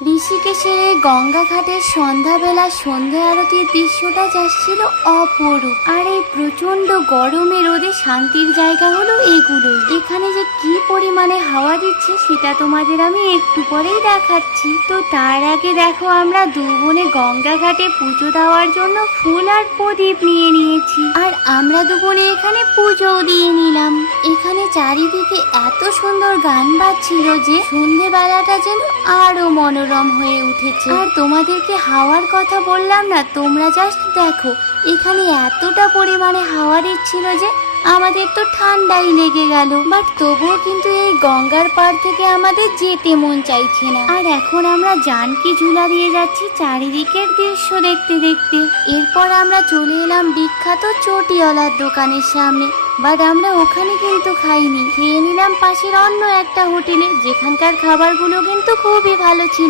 ঋষিকেশের এই গঙ্গা ঘাটের সন্ধ্যাবেলা সন্ধ্যা আরতির দৃশ্যটা যাচ্ছিল অপরূপ। আর এই প্রচন্ড গরমে রোদে শান্তির জায়গা হলো এইগুলো। এখানে যে কি পরিমাণে হাওয়া দিচ্ছে সেটা তোমাদের আমি একটু পরেই দেখাচ্ছি। তো তার আগে দেখো, আমরা দু বোনে গঙ্গা ঘাটে পুজো দেওয়ার জন্য ফুল আর প্রদীপ নিয়ে নিয়েছি। আর আমরা দু বোনে এখানে পুজোও দিয়ে নিলাম। এখানে চারিদিকে এত সুন্দর গান বাজছিল যে সন্ধেবেলাটা যেন আরো মনোরম হয়ে উঠেছে। আর তোমাদেরকে হাওয়ার কথা বললাম না, তোমরা জাস্ট দেখো, এখানে এতটা পরিমাণে হাওয়া দিচ্ছিল যে আমাদের তো ঠান্ডাই লেগে গেল। বাট তবুও কিন্তু এই গঙ্গার পাড় থেকে আমাদের যেতে মন চাইছে না। আর এখন আমরা জানকী ঝুলা দিয়ে যাচ্ছি চারিদিকের দৃশ্য দেখতে দেখতে। এরপর আমরা চলে এলাম বিখ্যাত চটিওয়ালার দোকানের সামনে। বাট আমরা ওখানে কিন্তু খাইনি, খেয়ে নিলাম পাশের অন্য একটা হোটেলে, যেখানকার খাবারগুলো কিন্তু খুবই ভালো ছিল।